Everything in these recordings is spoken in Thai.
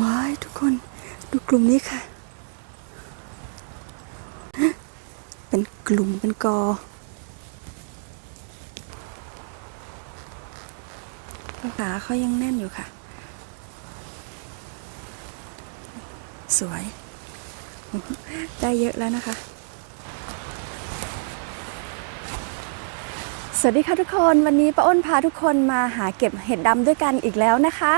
ว้ายทุกคนดูกลุ่มนี้ค่ะ เป็นกลุ่มเป็นกอ ขาเขายังแน่นอยู่ค่ะ สวย ได้เยอะแล้วนะคะสวัสดีค่ะทุกคน วันนี้ป้าอ้นพาทุกคนมาหาเก็บเห็ดดำด้วยกันอีกแล้วนะคะ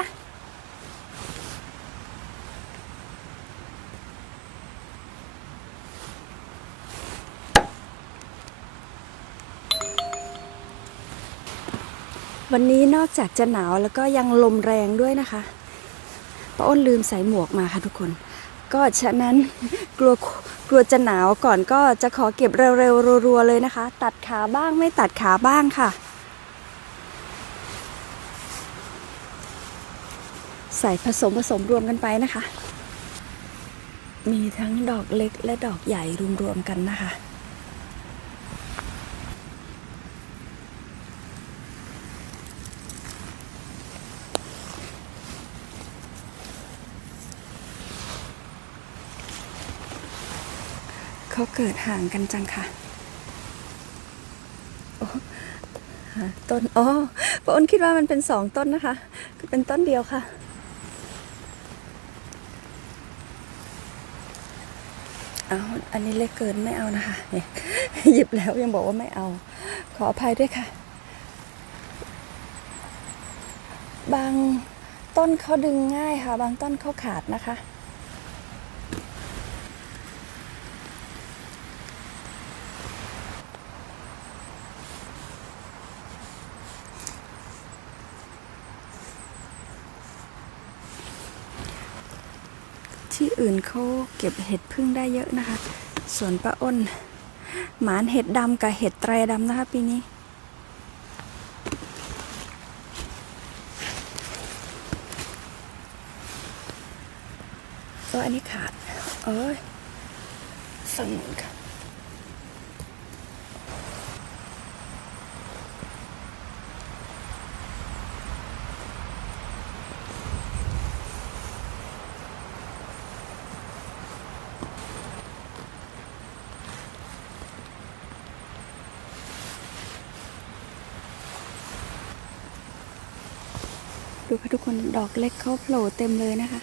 วันนี้นอกจากจะหนาวแล้วก็ยังลมแรงด้วยนะคะป้าอ้นลืมใส่หมวกมาค่ะทุกคน ก็ฉะนั้นกลัวกลัวจะหนาวก่อนก็จะขอเก็บเร็วๆรัวๆเลยนะคะ ตัดขาบ้างไม่ตัดขาบ้างค่ะ ใส่ผสมผสมรวมกันไปนะคะ มีทั้งดอกเล็กและดอกใหญ่รวมๆกันนะคะ เขาเกิดห่างกันจังค่ะโอ้ต้นอ๋อป้าอ้นคิดว่ามันเป็นสองต้นนะคะเป็นต้นเดียวค่ะ เอาอันนี้เล็กเกินไม่เอานะคะหยิบแล้วยังบอกว่าไม่เอา ขออภัยด้วยค่ะ บางต้นเขาดึงง่ายค่ะ บางต้นเขาขาดนะคะ ที่อื่นเขาเก็บเห็ดพึ่งได้เยอะนะคะ ส่วนป้าอ้น หมานเห็ดดำกับเห็ดไตรดำนะคะปีนี้ ก็อันนี้ขาด เอ้ยฝั่งนู้นค่ะ ดูค่ะทุกคนดอกเล็กเขาโผล่เต็มเลยนะคะ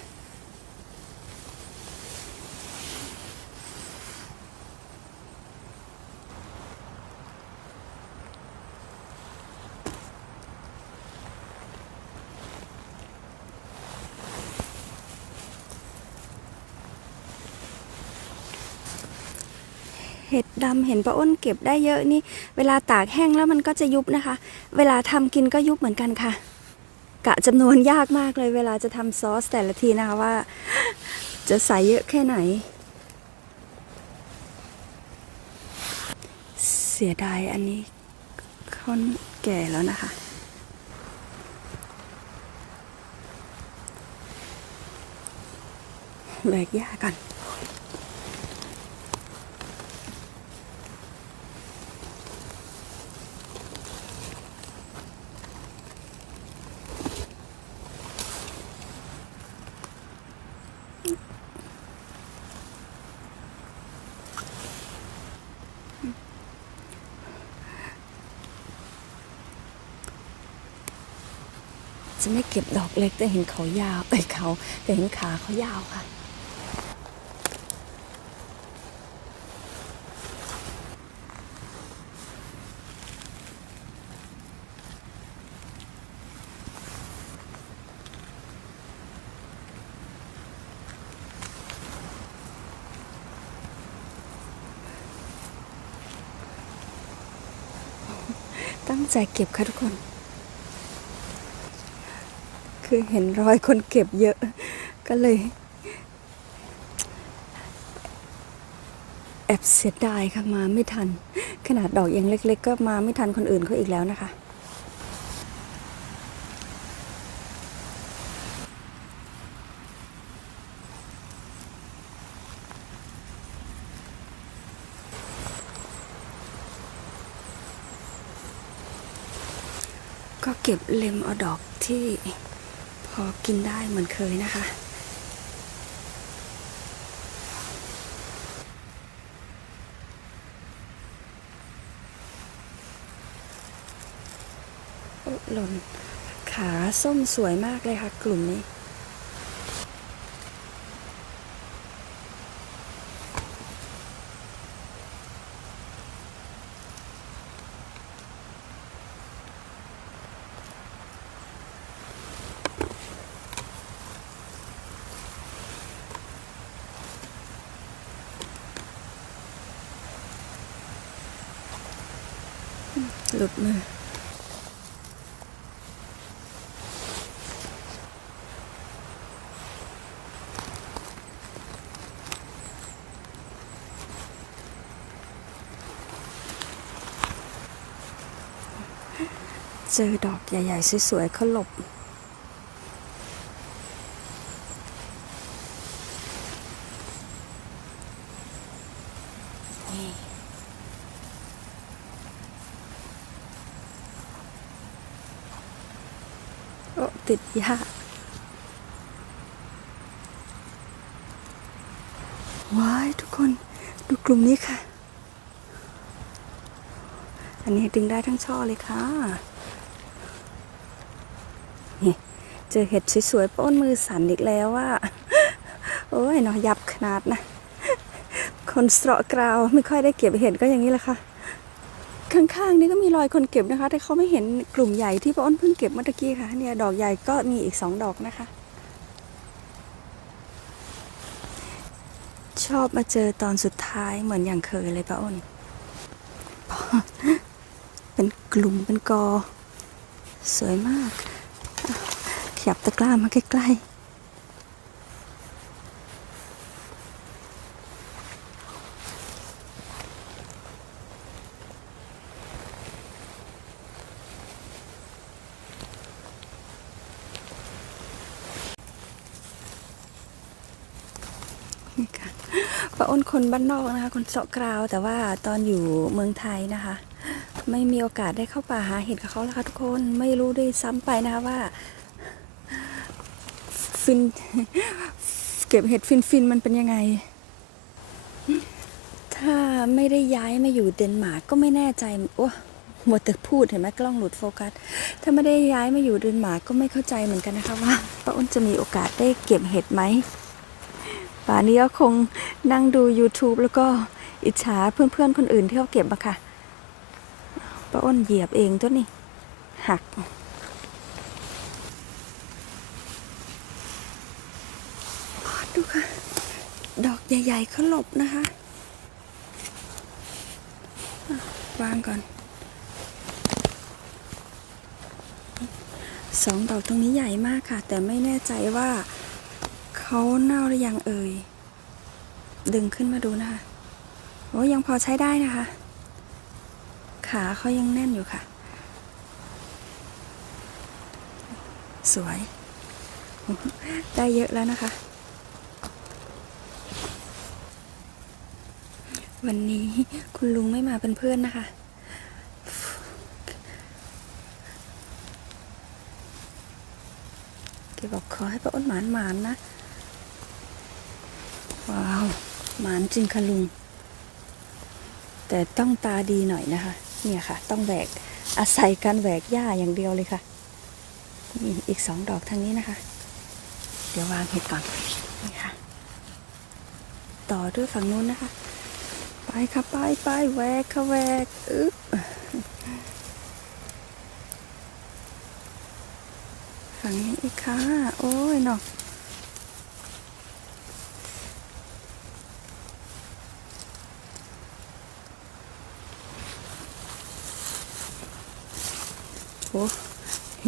เห็ดดำเห็นป้าอ้นเก็บได้เยอะนี่ เวลาตากแห้งแล้วมันก็จะยุบนะคะ เวลาทำกินก็ยุบเหมือนกันค่ะ กะจำนวนยากมากเลยเวลาจะทำซอสแต่ละทีนะคะว่า จะใส่เยอะแค่ไหน เสียดายอันนี้ค่อนแก่แล้วนะคะ แบกหญ้ากัน จะไม่เก็บดอกเล็กแต่เห็นเขายาวเอ้ยเขาแต่เห็นขาเขายาวค่ะ ตั้งใจเก็บค่ะทุกคน คือเห็นรอยคนเก็บเยอะ ก็เลย แอบเสียดายค่ะมาไม่ทัน ขนาดดอกยังเล็ก ๆ ก็มาไม่ทันคนอื่นเขาอีกแล้วนะคะก็เก็บเล็มเอาดอกที่ อกินได้เหมือนเคยนะคะ หล่น ขาส้มสวยมากเลยค่ะ กลุ่มนี้ หลุดมือเจอดอกใหญ่ ๆ สวย ๆเขาหลบ นี่โอ้ติด ยาว้ายทุกคนดูกลุ่มนี้ค่ะ อันนี้ดึงได้ทั้งช่อเลยค่ะ นี่ เจอเห็ดสวยๆป้นมือสั่นอีกแล้วว่า โอ้ยเนาะยับขนาดนะ คนเสระกราวไม่ค่อยได้เก็บเห็ดก็อย่างนี้แหละค่ะ ข้างๆนี่ก็มีรอยคนเก็บนะคะ แต่เขาไม่เห็นกลุ่มใหญ่ที่ป้าอ้นเพิ่งเก็บเมื่อกี้ค่ะ เนี่ยดอกใหญ่ก็มีอีกสองดอกนะคะ ชอบมาเจอตอนสุดท้ายเหมือนอย่างเคยเลยป้าอ้น เป็นกลุ่มเป็นกอ สวยมาก ขยับตะกร้ามาใกล้ๆนี่ค่ะป้าอ้น คนบ้านนอกนะคะคนเสาะกราวแต่ว่าตอนอยู่เมืองไทยนะคะ ไม่มีโอกาสได้เข้าป่าหาเห็ดกับเขาแล้วค่ะทุกคนไม่รู้ด้วยซ้ำไปนะคะว่า ฟิน เก็บเห็ดฟินฟินมันเป็นยังไง ถ้าไม่ได้ย้ายมาอยู่เดนมาร์กก็ไม่แน่ใจโอ้หมดแต่พูดเห็นไหมกล้องหลุดโฟกัส ถ้าไม่ได้ย้ายมาอยู่เดนมาร์กก็ไม่เข้าใจเหมือนกันนะคะว่าป้าอ้นจะมีโอกาสได้เก็บเห็ดไหม ป่านี้ก็คงนั่งดู YouTube แล้วก็อิจฉาเพื่อนๆ คนอื่นที่เขาเก็บอะค่ะป้าอ้นเหยียบเองตัวนี้ หัก ดูค่ะ ดอกใหญ่ๆเขาหลบนะคะ วางก่อน สองดอกตรงนี้ใหญ่มากค่ะ แต่ไม่แน่ใจว่า เขาเน่าหรือยังเอ่ย ดึงขึ้นมาดูนะคะ โอ้ยังพอใช้ได้นะคะ ขาเขายังแน่นอยู่ค่ะ สวย ได้เยอะแล้วนะคะ วันนี้คุณลุงไม่มาเป็นเพื่อนนะคะแกบอกขอให้ป้าอ้นหมานหมานนะ ว้าว หมานจริงค่ะลุง แต่ต้องตาดีหน่อยนะคะ เนี่ยค่ะ ต้องแหวกอาศัยการแหวกหญ้าอย่างเดียวเลยค่ะนี่อีกสองดอกทางนี้นะคะ เดี๋ยววางเห็ดก่อนนี่ค่ะ ต่อด้วยฝั่งนู้นนะคะ ไปค่ะไปไปแหวกค่ะแหวกอึ๊บฝั่งนี้อีกค่ะ โอ้ยเนาะ โอ้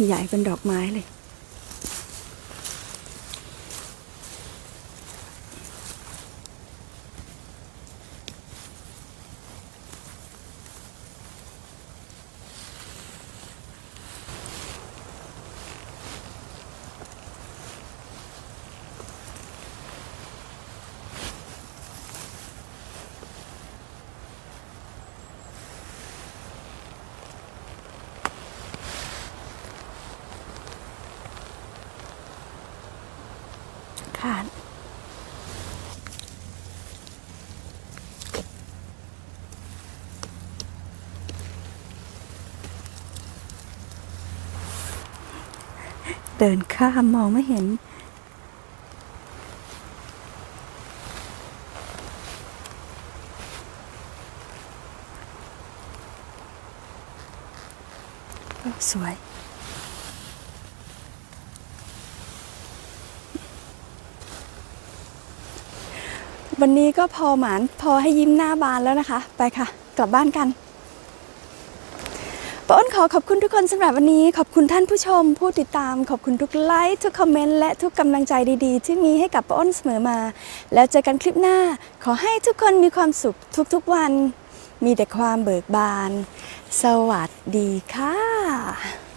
ใหญ่เป็นดอกไม้เลย เดินข้ามมองไม่เห็น สวยวันนี้ก็พอหมานพอให้ยิ้มหน้าบานแล้วนะคะ ไปค่ะ กลับบ้านกัน ป้าอ้นขอขอบคุณทุกคนสำหรับวันนี้ ขอบคุณท่านผู้ชม ผู้ติดตาม ขอบคุณทุกไลค์ทุกคอมเมนต์และทุกกำลังใจดีๆ ที่มีให้กับป้าอ้นเสมอมา แล้วเจอกันคลิปหน้า ขอให้ทุกคนมีความสุขทุกๆวัน มีแต่ความเบิกบาน สวัสดีค่ะ